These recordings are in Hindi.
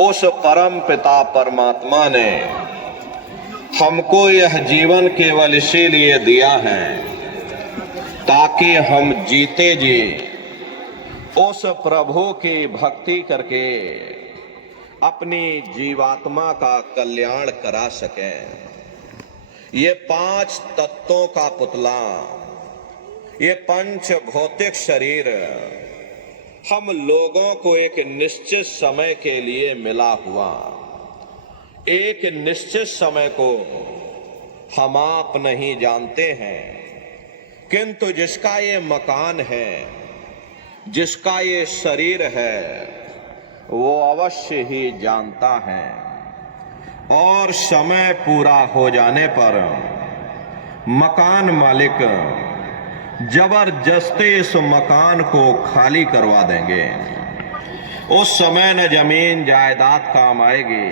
उस परम पिता परमात्मा ने हमको यह जीवन केवल इसीलिए दिया है ताकि हम जीते जी उस प्रभु की भक्ति करके अपनी जीवात्मा का कल्याण करा सकें। ये 5 तत्वों का पुतला, ये पंच भौतिक शरीर हम लोगों को एक निश्चित समय के लिए मिला हुआ, एक निश्चित समय को हम आप नहीं जानते हैं, किंतु जिसका ये मकान है, जिसका ये शरीर है, वो अवश्य ही जानता है और समय पूरा हो जाने पर मकान मालिक जबरदस्ती इस मकान को खाली करवा देंगे। उस समय न जमीन जायदाद काम आएगी,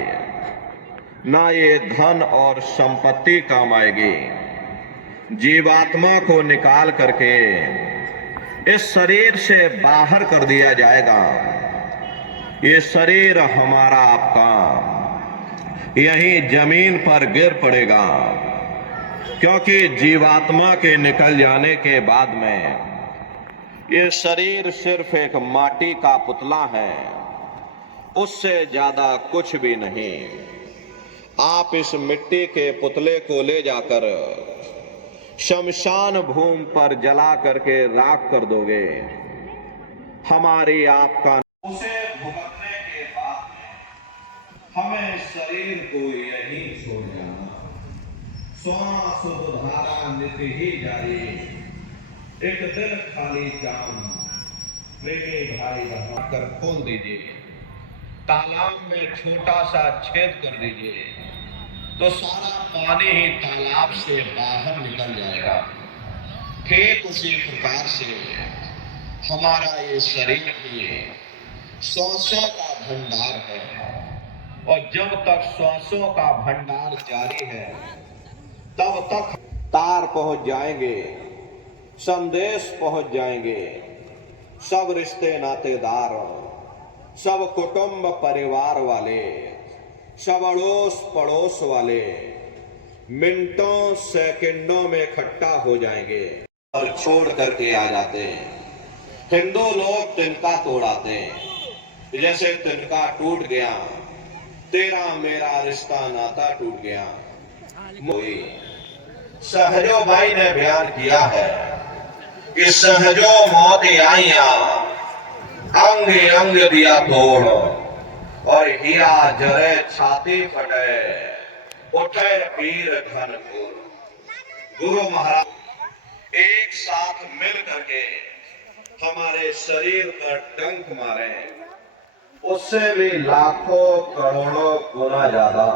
ना ये धन और संपत्ति काम आएगी। जीवात्मा को निकाल करके इस शरीर से बाहर कर दिया जाएगा। ये शरीर हमारा आपका यहीं जमीन पर गिर पड़ेगा, क्योंकि जीवात्मा के निकल जाने के बाद में ये शरीर सिर्फ एक माटी का पुतला है, उससे ज्यादा कुछ भी नहीं। आप इस मिट्टी के पुतले को ले जाकर शमशान भूमि पर जला करके राख कर दोगे, हमारी आपका उसे भुगतने के बाद हमें शरीर को यही छोड़ जाना। श्वास धारा नित्य ही जारी, एक दिन खाली जाम प्रेमी भाई बनाकर खोल दीजिए, तालाब में छोटा सा छेद कर दीजिए तो सारा पानी ही तालाब से बाहर निकल जाएगा। ठीक उसी प्रकार से हमारा ये शरीर भी श्वासों का भंडार है, और जब तक श्वासों का भंडार जारी है तब तक तार पहुंच जाएंगे, संदेश पहुंच जाएंगे। सब रिश्ते नातेदार, सब कुटुंब परिवार वाले, सब अड़ोस पड़ोस वाले मिनटों सेकंडों में इकट्ठा हो जाएंगे और छोड़ करके आ जाते हैं। हिंदू लोग तिनका तोड़ाते हैं, जैसे तिनका टूट गया, तेरा मेरा रिश्ता नाता टूट गया। सहजो भाई ने बयान किया है कि सहजो मौत आईया, अंग अंग दिया तोड़, और हीरा जरे छाती फटे, उठे पीर धन को। गुरु महाराज एक साथ मिल करके हमारे शरीर पर डंक मारे, उससे भी लाखों करोड़ों गुना ज्यादा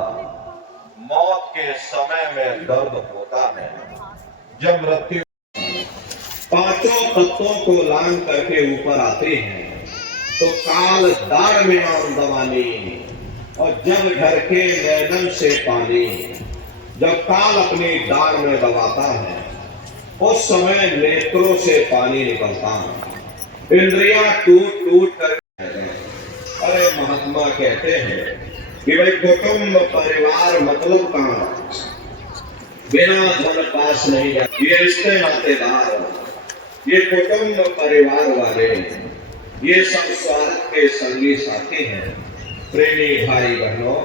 मौत के समय में दर्द होता है। जब मृत्यु 5 तत्वों को लांग करके ऊपर आते हैं तो काल दार में आम दवानी, और जब घर के नैनन से पानी, जब काल अपनी दार में दबाता है उस समय नेत्रों से पानी निकलता है, इंद्रियां टूट टूट कर। अरे महात्मा कहते हैं कि भाई कुटुंब परिवार मतलब कहां, बिना धन पास नहीं जाते। ये रिश्ते नातेदार, ये कुटुंब परिवार वाले, ये सब स्वार्थ के संगी साथी हैं। प्रेमी भाई बहनों,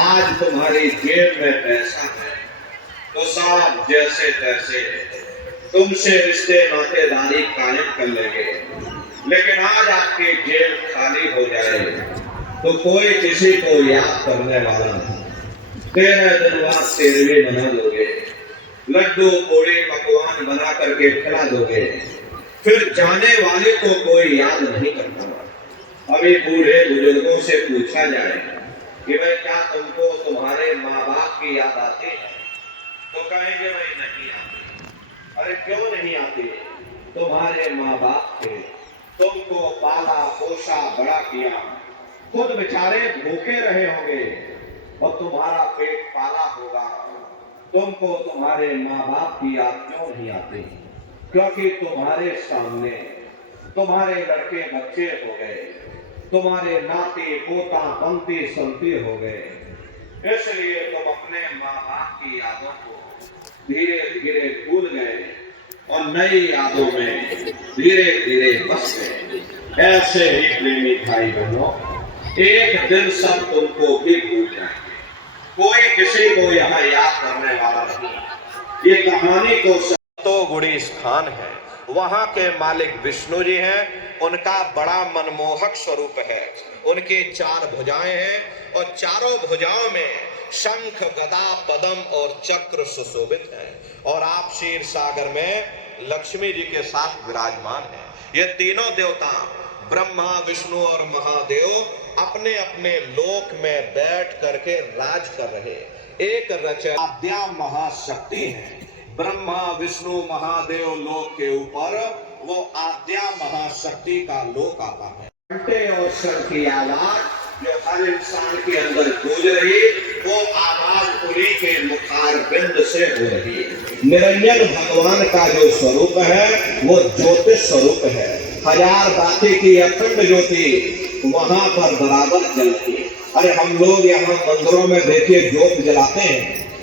आज तुम्हारी जेब में पैसा है तो साथ जैसे तैसे तुमसे रिश्ते नातेदारी कायम कर लेंगे, लेकिन आज आपकी जेब खाली हो जाए तो कोई किसी को याद करने वाला नहीं। 13 दिन बाद 13वीं मना दोगे, लड्डू पूड़ी पकवान बना करके खिला दोगे, फिर जाने वाले को कोई याद नहीं करता। अभी बूढ़े बुजुर्गों से पूछा जाए कि भाई क्या तुमको तुम्हारे माँ बाप की याद आती है, तो कहेंगे भाई नहीं आती। अरे क्यों नहीं आती? तुम्हारे माँ बाप थे, तुमको पाला पोसा बड़ा किया, खुद बेचारे भूखे रहे होंगे और तुम्हारा पेट पाला होगा, तुमको तुम्हारे माँ बाप की याद क्यों नहीं आती? क्योंकि तुम्हारे सामने तुम्हारे लड़के बच्चे हो गए, तुम्हारे नाते पोता बनते संते हो गए। इसलिए तुम अपने माँ बाप की यादों को धीरे धीरे भूल गए और नई यादों में धीरे धीरे बस गए। ऐसे ही प्रेमी भाई बहनों, एक दिन सब तुमको भी भूल जाएंगे। कोई किसी को यहाँ याद करने वाला नहीं। ये कहानी को तो गुड़ी स्थान है, वहां के मालिक विष्णु जी हैं। उनका बड़ा मनमोहक स्वरूप है। उनकी 4 भुजाएं हैं और चारों भुजाओं में शंख, गदा, पद्म और चक्र सुशोभित हैं। और आप क्षीर सागर में लक्ष्मी जी के साथ विराजमान हैं। ये तीनों देवता ब्रह्मा, विष्णु और महादेव अपने अपने लोक में बैठ करके राज कर रहे। एक रचना आद्या महाशक्ति है। ब्रह्मा, विष्णु, महादेव लोक के ऊपर वो आद्या महाशक्ति का लोक आता है। घंटे और शंख की आवाज जो हर इंसान के अंदर गूंज रही, वो आवाज पुरी के मुखार बिंद से हो रही। निरंजन भगवान का जो स्वरूप है वो ज्योतिष स्वरूप है। 1000 बातें की अखंड ज्योति वहां पर बराबर जलती। अरे हम लोग यहाँ मंदिरों में देखिए ज्योत जलाते हैं,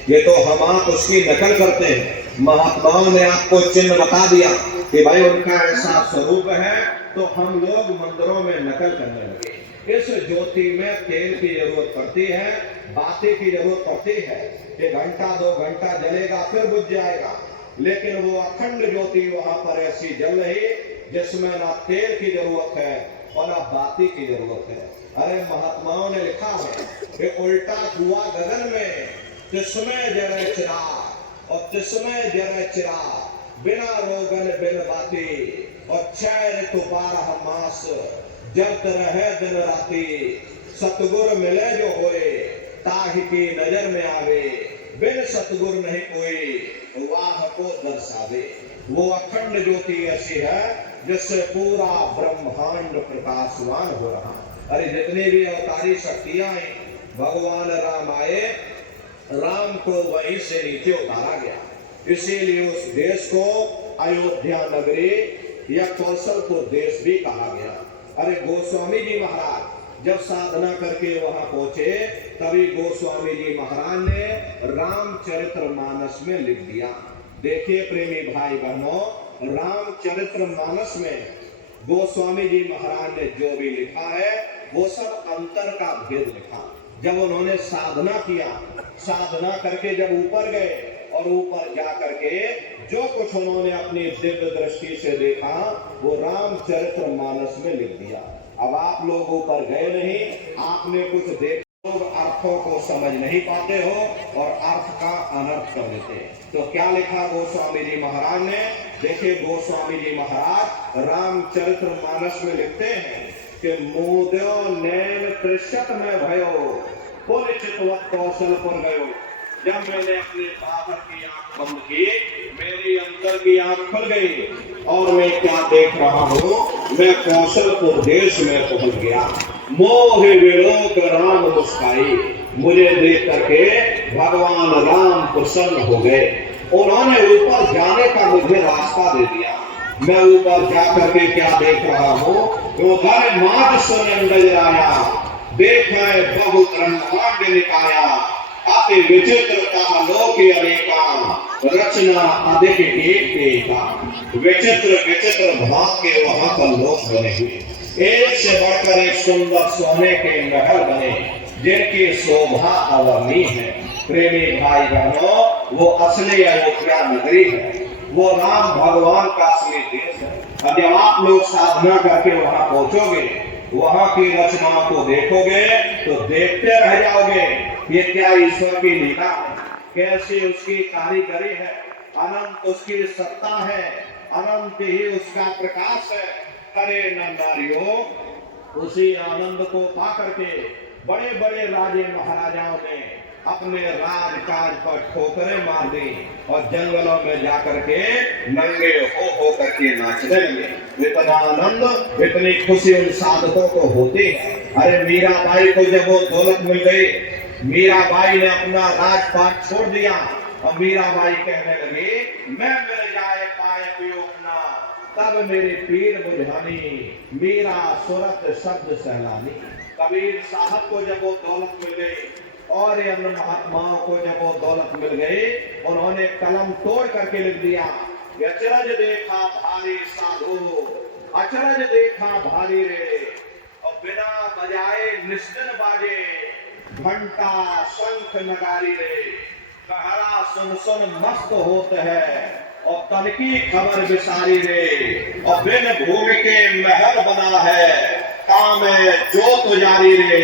ये तो हम आप उसकी नकल करते हैं। महात्माओं ने आपको चिन्ह बता दिया कि भाई उनका ऐसा स्वरूप है, तो हम लोग मंदिरों में नकल करने लगे। इस ज्योति में तेल की जरूरत पड़ती है, बाती की जरूरत पड़ती है। 1 घंटा 2 घंटा जलेगा फिर बुझ जाएगा, लेकिन वो अखंड ज्योति वहां पर ऐसी जल रही जिसमें ना तेल की जरूरत है और ना बाती की जरूरत है। अरे महात्माओं ने लिखा है कि उल्टा कुआ गगन में तिसमें जरे चिराग और तिसमें जरे चिराग, बिना रोगन बिन बाती और 6 ऋतु 12 मास, जब रहे दिन राती। सतगुर मिले जो होए ताहि की नजर में आवे, बिन सतगुर नहीं कोई वाह को दर्शावे। वो अखंड ज्योति ऐसी है जिससे पूरा ब्रह्मांड प्रकाशवान हो रहा। अरे जितनी भी अवतारी शक्तियां हैं, भगवान राम आए, राम को वहीं से नीचे उतारा गया। इसीलिए उस देश को अयोध्या नगरी या कौशलपुर देश भी कहा गया। अरे गोस्वामी जी महाराज जब साधना करके वहां पहुंचे, तभी गोस्वामी जी महाराज ने रामचरितमानस में लिख दिया। देखिए प्रेमी भाई बहनों, रामचरितमानस में गोस्वामी जी महाराज ने जो भी लिखा है वो सब अंतर का भेद लिखा। जब उन्होंने साधना किया, साधना करके जब ऊपर गए और ऊपर जा करके जो कुछ उन्होंने अपनी दिव्य दृष्टि से देखा वो रामचरितमानस में लिख दिया। अब आप लोग ऊपर गए नहीं, आपने कुछ देखा, लोग अर्थों को समझ नहीं पाते हो और अर्थ का अनर्थ कर देते। तो क्या लिखा गोस्वामी जी महाराज ने? देखिए गोस्वामी जी महाराज रामचरितमानस में लिखते हैं कि मोदो नैन त्रिशत में भयो, पुल चितवत कौशलपुर गयो। जब मैंने अपने बाबर की आंख बंद की, मेरी अंदर की आंख खुल गई और मैं क्या देख रहा हूँ, मैं कौशलपुर देश में पहुंच गया। मोह विलोक राम मुस्काई, मुझे देख करके भगवान राम प्रसन्न हो गए। उन्होंने ऊपर जाने का मुझे रास्ता दे दिया। मैं ऊपर जा करके क्या देख रहा हूँ, उधर माज सुनंदज आया, देखा बहुत ब्रह्मांड निकाया, अति विचित्र कहा लोक अनेका, रचना अधिक एका। विचित्र विचित्र भाग के वहां पर लोक बने हुए, एक से बढ़कर एक सुंदर सोने के महल बने जिनकी शोभा अवर्णीय है। प्रेमी भाई बहनों, वो असली अयोध्या नगरी है, वो राम भगवान का असली देश है। अब जब आप लोग साधना करके वहां पहुंचोगे, वहां की रचनाओं को देखोगे तो देखते रह जाओगे, ये क्या ईश्वर की लीला है, कैसे उसकी कारीगरी है, अनंत उसकी सत्ता है, अनंत ही उसका प्रकाश है। अरे नंदारियों, उसी आनंद को पा करके बड़े बड़े राजे महाराजाओं ने अपने राजकाज पर ठोकरें मार दी और जंगलों में जाकर के नंगे हो करके नाचने लगे। इतना आनंद, इतनी खुशी उन साधकों को होती है। अरे मीराबाई को जब वो दौलत मिल गई, मीराबाई ने अपना राजपाट छोड़ दिया और मीराबाई कहने लगी, मैं मिल जाए पाए पियो अपना, तब मेरे पीर बुझानी, मेरा सूरत शब्द सहलानी। कबीर साहब को जब वो दौलत मिल गई और ये अन्य महात्माओं को जब वो दौलत मिल गई, उन्होंने कलम तोड़ करके लिख दिया, अचरज देखा भारी साधु, अचरज देखा भारी रे, और बिना बजाए निस्दिन बाजे घंटा शंख नगारी रे, कहरा सुन सुन मस्त होते है और तन की खबर विसारी रे, और बिन भूमि के महल बना है काम जोत जारी रे,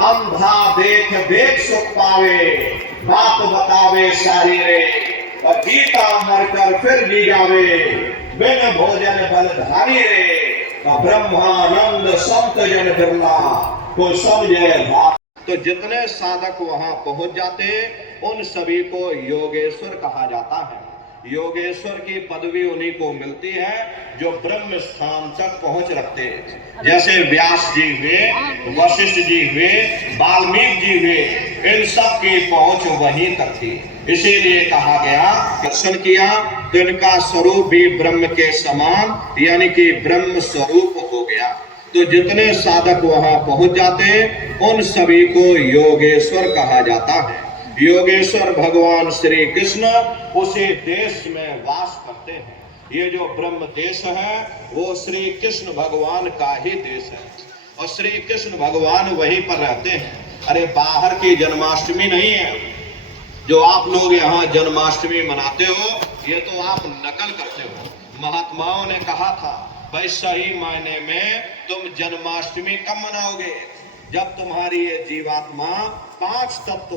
अंधा देख देख सुख पावे बात बतावे सारी रे, और जीता मरकर फिर जी जावे बिन भोजन बलधारी रे, और ब्रह्मानंद संत जन बिरला को समझे बात। तो जितने साधक वहां पहुंच जाते उन सभी को योगेश्वर कहा जाता है। योगेश्वर की पदवी उन्हीं को मिलती है जो ब्रह्म स्थान तक पहुंच रखते हैं। जैसे व्यास जी हुए, वशिष्ठ जी हुए, वाल्मीकि जी हुए, इन सब की पहुंच वहीं तक थी। इसीलिए कहा गया, दर्शन किया तो इनका स्वरूप भी ब्रह्म के समान यानी कि ब्रह्म स्वरूप हो गया। तो जितने साधक वहां पहुंच जाते उन सभी को योगेश्वर कहा जाता है। योगेश्वर भगवान श्री कृष्ण उसी देश में वास करते हैं। ये जो ब्रह्म देश है वो श्री कृष्ण भगवान का ही देश है और श्री कृष्ण भगवान वहीं पर रहते हैं। अरे बाहर की जन्माष्टमी नहीं है जो आप लोग यहाँ जन्माष्टमी मनाते हो, ये तो आप नकल करते हो। महात्माओं ने कहा था भाई सही मायने में तुम जन्माष्टमी कब मनाओगे, जब तुम्हारी ये जीवात्मा 5 तत्व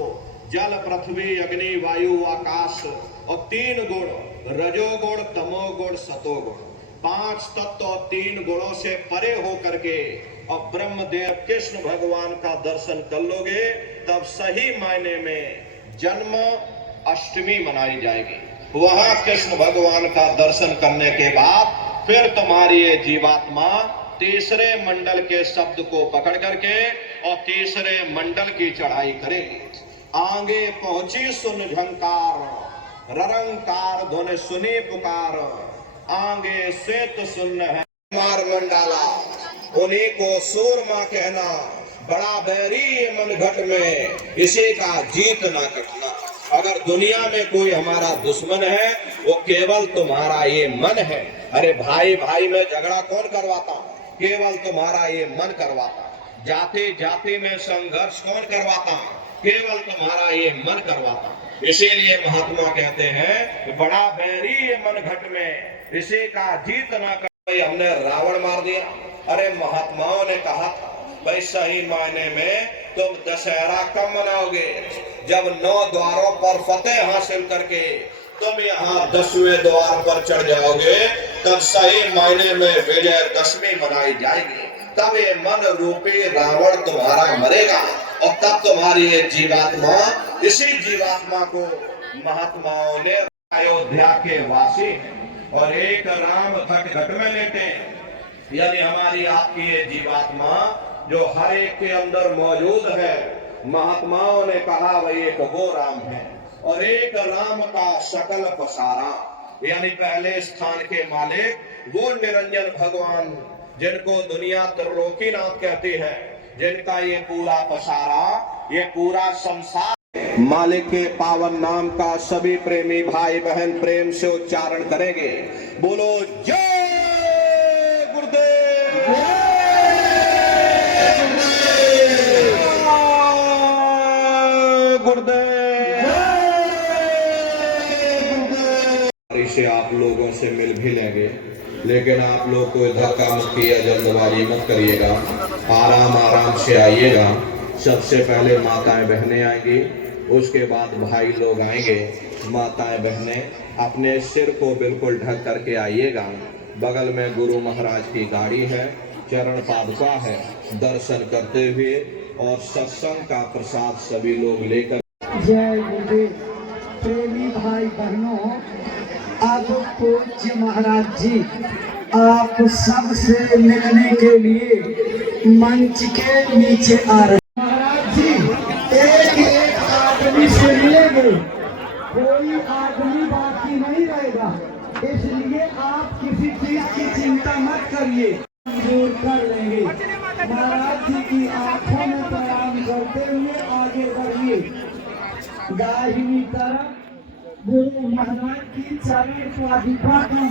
जल पृथ्वी अग्नि वायु आकाश और 3 गुण रजोगुण तमोगुण सतोगुण 5 तत्व और 3 गुणों से परे हो करके और ब्रह्मदेव कृष्ण भगवान का दर्शन कर लोगे, तब सही मायने में जन्म अष्टमी मनाई जाएगी। वहां कृष्ण भगवान का दर्शन करने के बाद फिर तुम्हारी ये जीवात्मा तीसरे मंडल के शब्द को पकड़ करके और तीसरे मंडल की चढ़ाई करेगी। आगे पहुंची सुन झंकार ररंकार धुन सुनी पुकार, आगे श्वेत सुन है मार मंडाला, उन्हीं को सूरमा कहना, बड़ा बैरी मन घट में इसी का जीत ना कटना। अगर दुनिया में कोई हमारा दुश्मन है वो केवल तुम्हारा ये मन है। अरे भाई भाई में झगड़ा कौन करवाता, केवल तुम्हारा ये मन करवाता। जाति जाति में संघर्ष कौन करवाता, केवल तुम्हारा ये मन करवाता। इसीलिए महात्मा कहते हैं बड़ा बैरी ये मन घट में इसी का जीत ना कर। हमने रावण मार दिया। अरे महात्माओं ने कहा था भाई सही मायने में तुम दशहरा कब मनाओगे, जब 9 द्वारों पर फतेह हासिल करके तुम यहाँ 10वें द्वार पर चढ़ जाओगे, तब सही मायने में विजयदशमी मनाई जाएगी। तब ये मन रूपी रावण तुम्हारा मरेगा और तब तुम्हारी ये जीवात्मा, इसी जीवात्मा को महात्माओं ने अयोध्या के वासी और एक राम घट घट में लेते, यानी हमारी आपकी ये जीवात्मा जो हर एक के अंदर मौजूद है। महात्माओं ने कहा भाई एक वो राम है और एक राम का सकल पसारा, यानी पहले स्थान के मालिक वो निरंजन भगवान जिनको दुनिया त्रिलोकीनाथ कहती है, जिनका ये पूरा पसारा, ये पूरा संसार। मालिक के पावन नाम का सभी प्रेमी भाई बहन प्रेम से उच्चारण करेंगे। बोलो जय गुरुदेव, इसे आप लोगों से मिल भी लेंगे, लेकिन आप लोग कोई धक्का मुक्की या जल्दबाजी मत करिएगा, आराम आराम से आइएगा। सबसे पहले माताएं बहनें आएंगी, उसके बाद भाई लोग आएंगे। माताएं बहनें अपने सिर को बिल्कुल ढक करके आइएगा। बगल में गुरु महाराज की गाड़ी है, चरण पादुका है, दर्शन करते हुए और सत्संग का प्रसाद सभी लोग लेकर। जय गुरुदेव। प्रेमी भाई बहनों, अब पूज्य महाराज जी आप सबसे मिलने के लिए मंच के नीचे आ रहे। महाराज जी एक एक आदमी से मिलेंगे, कोई आदमी बाकी नहीं रहेगा, इसलिए आप किसी चीज की चिंता मत करिए, मंजूर कर लेंगे। महाराज जी की आंखों में प्रणाम करते हुए आगे बढ़िए। दाहिनी तरफ गुरु महाराज की चरण पादुका का